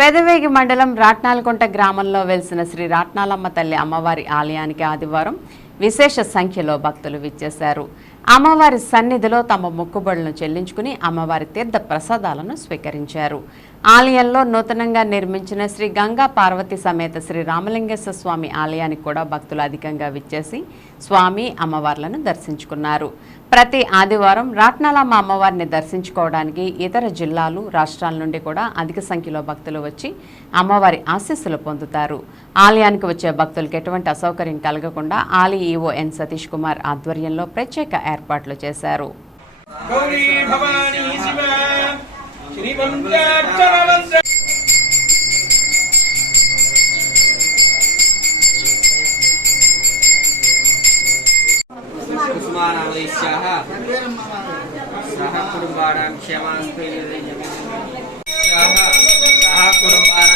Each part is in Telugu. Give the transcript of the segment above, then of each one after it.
పెదవేగి మండలం రాట్నాలకుంట గ్రామంలో వెలిసిన శ్రీ రాట్నాలమ్మ తల్లి అమ్మవారి ఆలయానికి ఆదివారం విశేష సంఖ్యలో భక్తులు విచ్చేశారు. అమ్మవారి సన్నిధిలో తమ మొక్కుబడులను చెల్లించుకుని అమ్మవారి తీర్థ ప్రసాదాలను స్వీకరించారు. ఆలయంలో నూతనంగా నిర్మించిన శ్రీ గంగా పార్వతి సమేత శ్రీ రామలింగేశ్వర స్వామి ఆలయానికి కూడా భక్తులు అధికంగా విచ్చేసి స్వామి అమ్మవార్లను దర్శించుకున్నారు. ప్రతి ఆదివారం రాట్నాలమ్మ అమ్మవారిని దర్శించుకోవడానికి ఇతర జిల్లాలు రాష్ట్రాల నుండి కూడా అధిక సంఖ్యలో భక్తులు వచ్చి అమ్మవారి ఆశీస్సులు పొందుతారు. ఆలయానికి వచ్చే భక్తులకు ఎటువంటి అసౌకర్యం కలగకుండా ఆలయ ఈవో ఎన్ సతీష్ కుమార్ ఆధ్వర్యంలో ప్రత్యేక ఏర్పాట్లు చేశారు. గౌరీ భవానీ శివ సహ కుటుంబానాం క్షేమాస్తు సహ కుటుంబానాం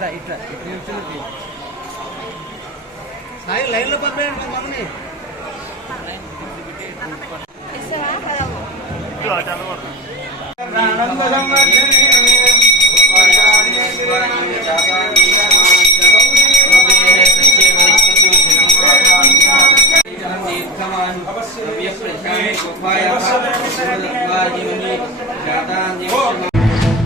గణపతి గంభవామహే గమిం గవీనాముపవస్త్రవత్తమః గోత్రం చెప్పమ్మా జ్యేష్ఠరాజం బ్రహ్మణ ఆనంద సంవర్ధనే జాతాన్